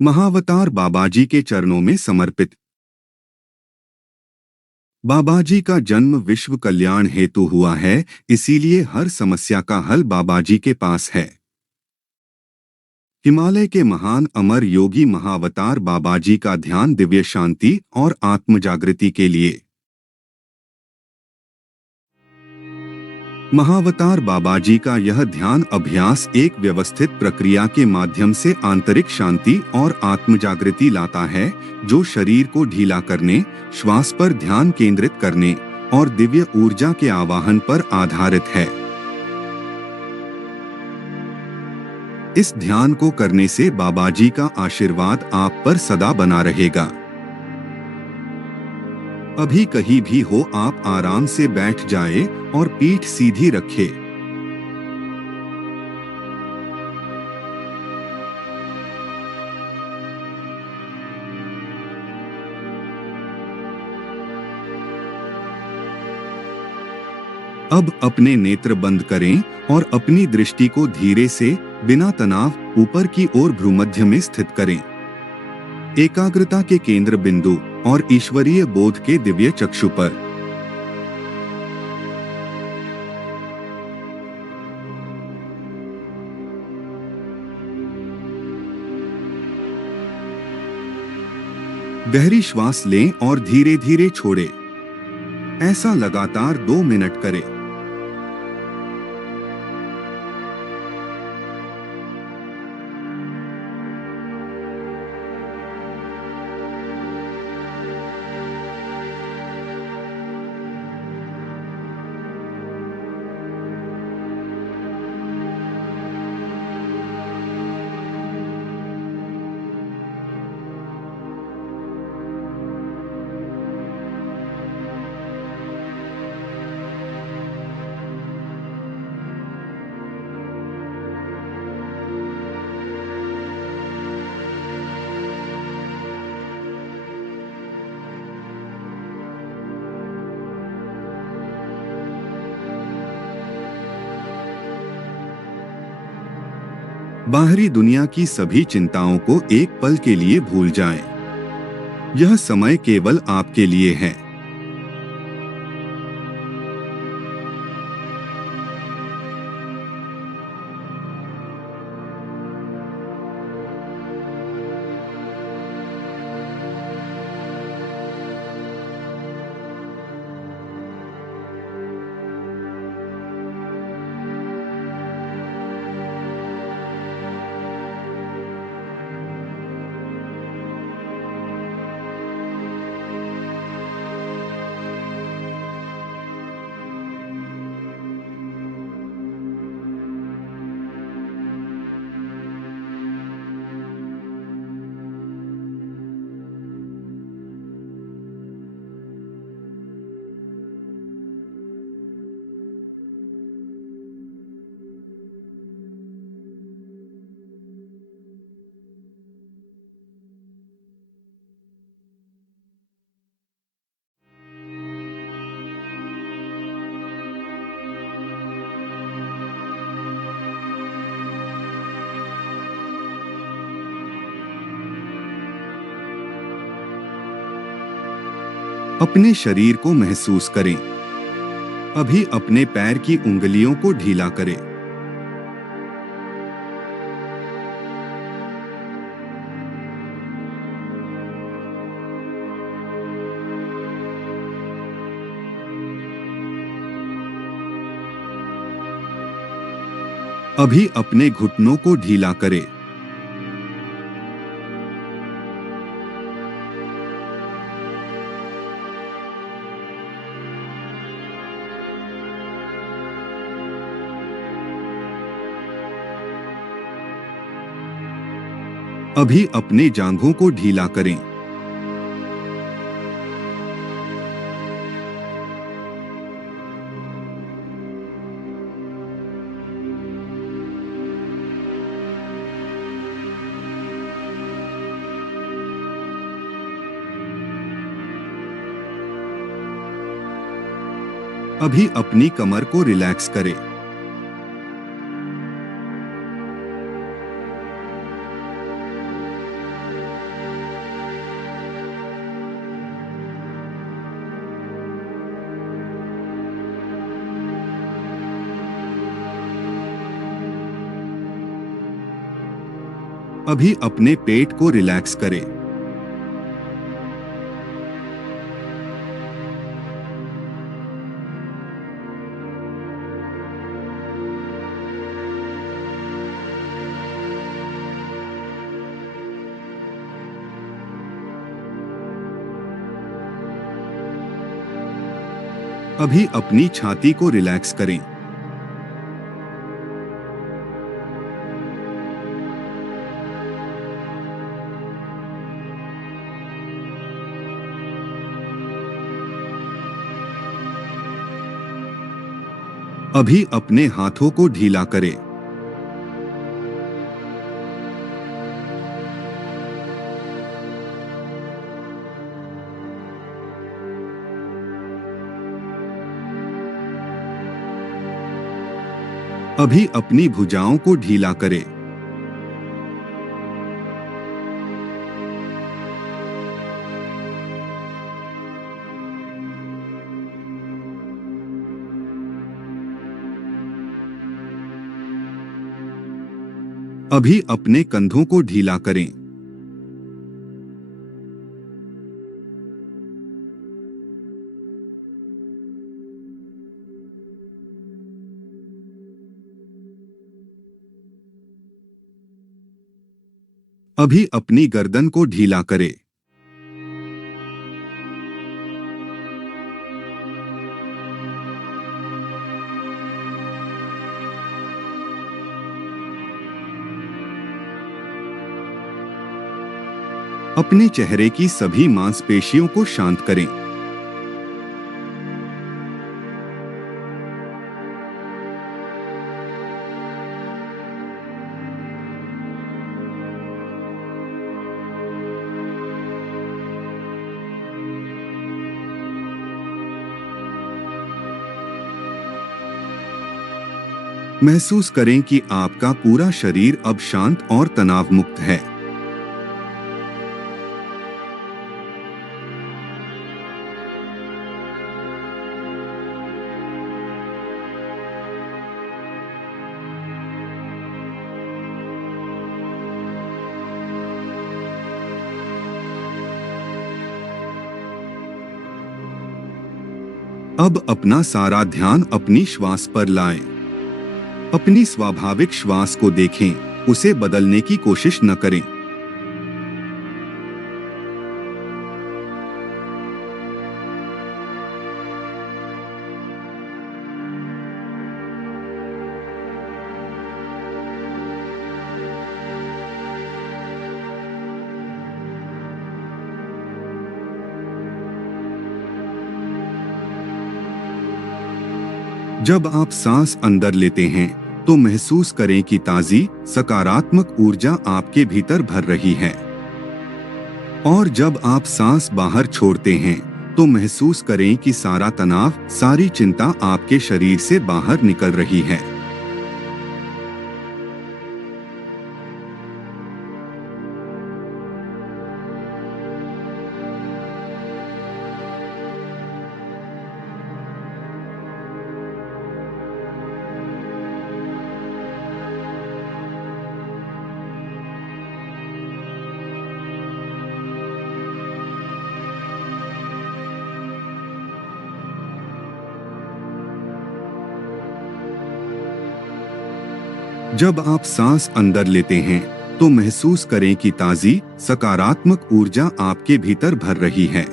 महावतार बाबाजी के चरणों में समर्पित। बाबाजी का जन्म विश्व कल्याण हेतु हुआ है, इसीलिए हर समस्या का हल बाबाजी के पास है। हिमालय के महान अमर योगी महावतार बाबाजी का ध्यान दिव्य शांति और आत्म जागृति के लिए। महावतार बाबाजी का यह ध्यान अभ्यास एक व्यवस्थित प्रक्रिया के माध्यम से आंतरिक शांति और आत्म जागृति लाता है, जो शरीर को ढीला करने, श्वास पर ध्यान केंद्रित करने और दिव्य ऊर्जा के आवाहन पर आधारित है। इस ध्यान को करने से बाबाजी का आशीर्वाद आप पर सदा बना रहेगा। अभी कहीं भी हो, आप आराम से बैठ जाएं और पीठ सीधी रखें। अब अपने नेत्र बंद करें और अपनी दृष्टि को धीरे से, बिना तनाव, ऊपर की ओर भ्रूमध्य में स्थित करें। एकाग्रता के केंद्र बिंदु और ईश्वरीय बोध के दिव्य चक्षु पर। गहरी श्वास लें और धीरे धीरे छोड़ें। ऐसा लगातार 2 मिनट करें। बाहरी दुनिया की सभी चिंताओं को एक पल के लिए भूल जाएं। यह समय केवल आपके लिए है। अपने शरीर को महसूस करें। अभी अपने पैर की उंगलियों को ढीला करें। अभी अपने घुटनों को ढीला करें। अभी अपने जांघों को ढीला करें। अभी अपनी कमर को रिलैक्स करें। अभी अपने पेट को रिलैक्स करें। अभी अपनी छाती को रिलैक्स करें। अभी अपने हाथों को ढीला करें। अभी अपनी भुजाओं को ढीला करें। अभी अपने कंधों को ढीला करें। अभी अपनी गर्दन को ढीला करें। अपने चेहरे की सभी मांसपेशियों को शांत करें। महसूस करें कि आपका पूरा शरीर अब शांत और तनाव मुक्त है। अब अपना सारा ध्यान अपनी श्वास पर लाएं। अपनी स्वाभाविक श्वास को देखें, उसे बदलने की कोशिश न करें। जब आप सांस अंदर लेते हैं तो महसूस करें कि ताजी, सकारात्मक ऊर्जा आपके भीतर भर रही है। और जब आप सांस बाहर छोड़ते हैं तो महसूस करें कि सारा तनाव, सारी चिंता आपके शरीर से बाहर निकल रही है। जब आप सांस अंदर लेते हैं तो महसूस करें कि ताजी, सकारात्मक ऊर्जा आपके भीतर भर रही है।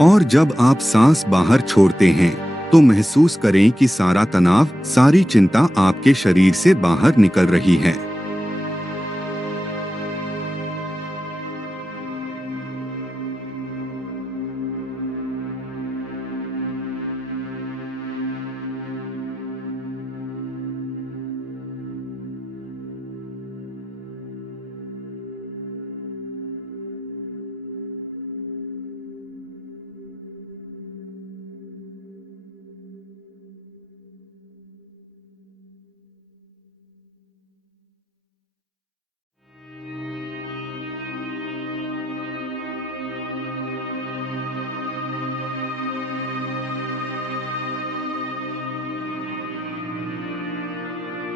और जब आप सांस बाहर छोड़ते हैं तो महसूस करें कि सारा तनाव, सारी चिंता आपके शरीर से बाहर निकल रही है।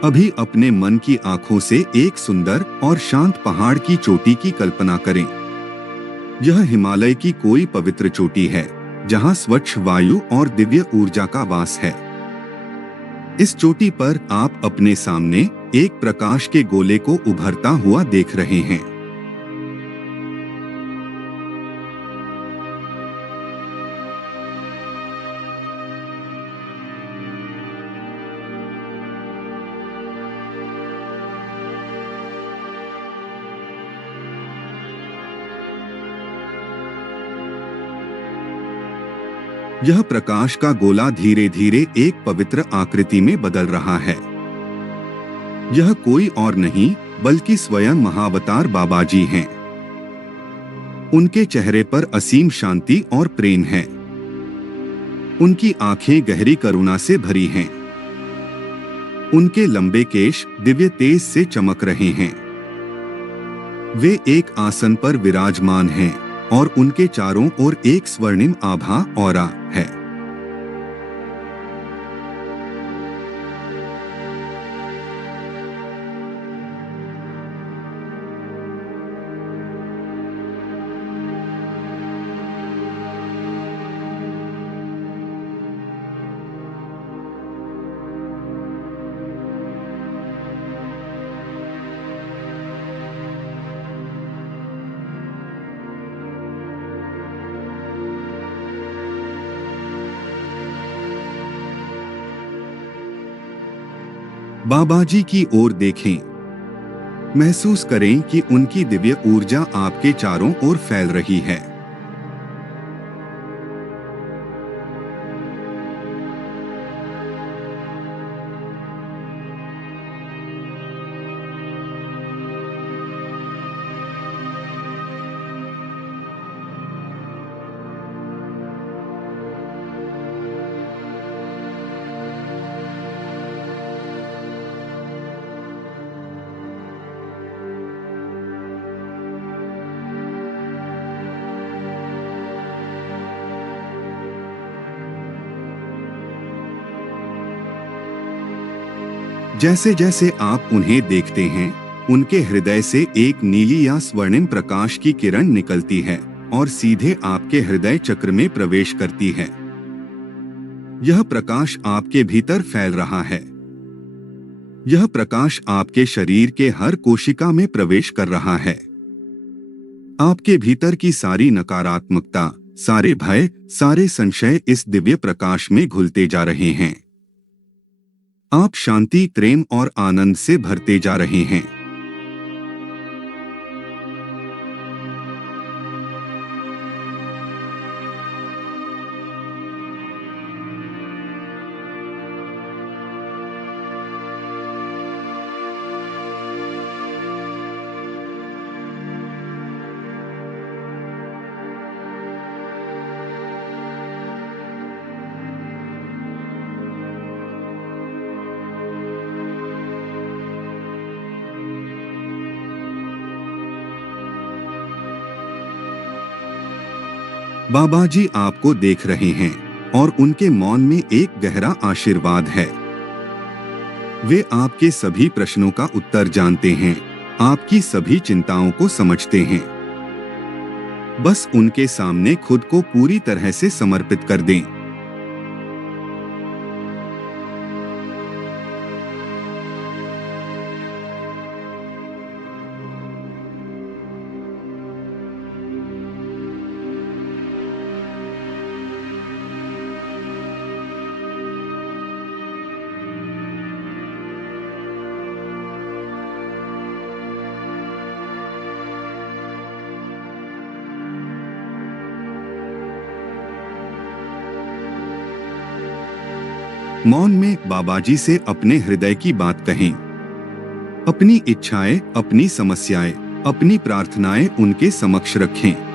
अभी अपने मन की आंखों से एक सुंदर और शांत पहाड़ की चोटी की कल्पना करें। यह हिमालय की कोई पवित्र चोटी है, जहां स्वच्छ वायु और दिव्य ऊर्जा का वास है। इस चोटी पर आप अपने सामने एक प्रकाश के गोले को उभरता हुआ देख रहे हैं। यह प्रकाश का गोला धीरे धीरे एक पवित्र आकृति में बदल रहा है। यह कोई और नहीं बल्कि स्वयं महाअवतार बाबा जी हैं। उनके चेहरे पर असीम शांति और प्रेम है। उनकी आंखें गहरी करुणा से भरी हैं। उनके लंबे केश दिव्य तेज से चमक रहे हैं। वे एक आसन पर विराजमान हैं और उनके चारों ओर एक स्वर्णिम आभा ऑरा है। बाबा जी की ओर देखें। महसूस करें कि उनकी दिव्य ऊर्जा आपके चारों ओर फैल रही है। जैसे जैसे आप उन्हें देखते हैं, उनके हृदय से एक नीली या स्वर्णिम प्रकाश की किरण निकलती है और सीधे आपके हृदय चक्र में प्रवेश करती है। यह प्रकाश आपके भीतर फैल रहा है। यह प्रकाश आपके शरीर के हर कोशिका में प्रवेश कर रहा है। आपके भीतर की सारी नकारात्मकता, सारे भय, सारे संशय इस दिव्य प्रकाश में घुलते जा रहे हैं। आप शांति, प्रेम और आनंद से भरते जा रहे हैं। बाबा जी आपको देख रहे हैं और उनके मौन में एक गहरा आशीर्वाद है। वे आपके सभी प्रश्नों का उत्तर जानते हैं, आपकी सभी चिंताओं को समझते हैं। बस उनके सामने खुद को पूरी तरह से समर्पित कर दें। मौन में बाबाजी से अपने हृदय की बात कहें। अपनी इच्छाएं, अपनी समस्याएं, अपनी प्रार्थनाएं उनके समक्ष रखें।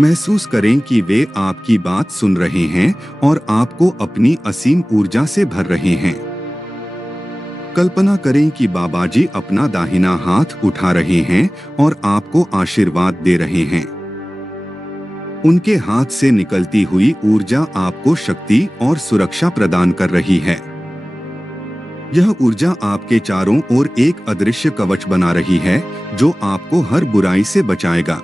महसूस करें कि वे आपकी बात सुन रहे हैं और आपको अपनी असीम ऊर्जा से भर रहे हैं। कल्पना करें कि बाबा जी अपना दाहिना हाथ उठा रहे हैं और आपको आशीर्वाद दे रहे हैं। उनके हाथ से निकलती हुई ऊर्जा आपको शक्ति और सुरक्षा प्रदान कर रही है। यह ऊर्जा आपके चारों ओर एक अदृश्य कवच बना रही है जो आपको हर बुराई से बचाएगा।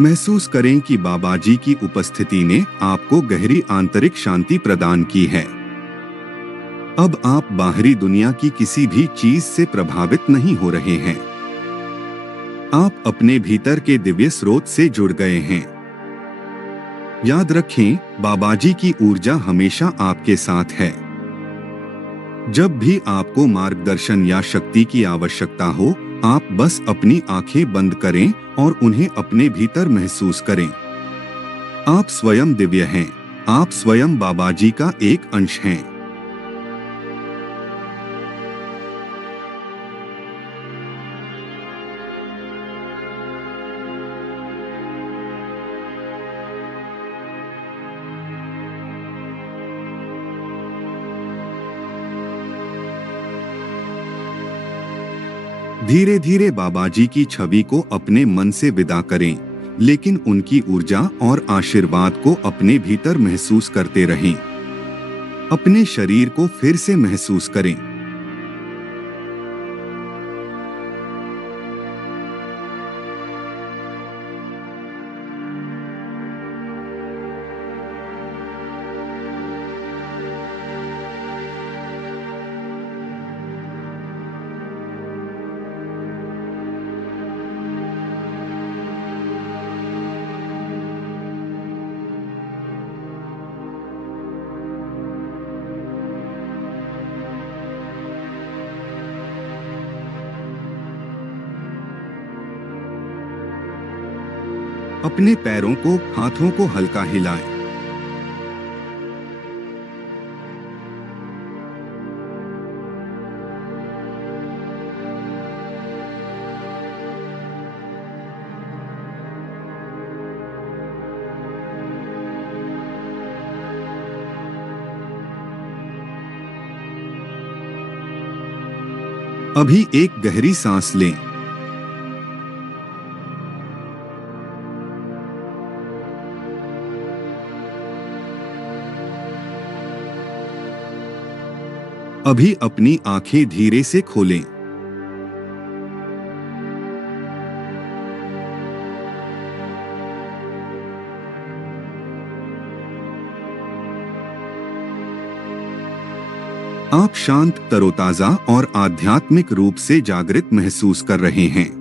महसूस करें कि बाबा जी की उपस्थिति ने आपको गहरी आंतरिक शांति प्रदान की है। अब आप बाहरी दुनिया की किसी भी चीज से प्रभावित नहीं हो रहे हैं। आप अपने भीतर के दिव्य स्रोत से जुड़ गए हैं। याद रखें, बाबा जी की ऊर्जा हमेशा आपके साथ है। जब भी आपको मार्गदर्शन या शक्ति की आवश्यकता हो, आप बस अपनी आंखें बंद करें और उन्हें अपने भीतर महसूस करें। आप स्वयं दिव्य हैं। आप स्वयं बाबा जी का एक अंश हैं। धीरे धीरे बाबा जी की छवि को अपने मन से विदा करें, लेकिन उनकी ऊर्जा और आशीर्वाद को अपने भीतर महसूस करते रहें। अपने शरीर को फिर से महसूस करें। अपने पैरों को, हाथों को हल्का हिलाएं। अभी एक गहरी सांस लें। अभी अपनी आंखें धीरे से खोलें। आप शांत, तरोताजा और आध्यात्मिक रूप से जागृत महसूस कर रहे हैं।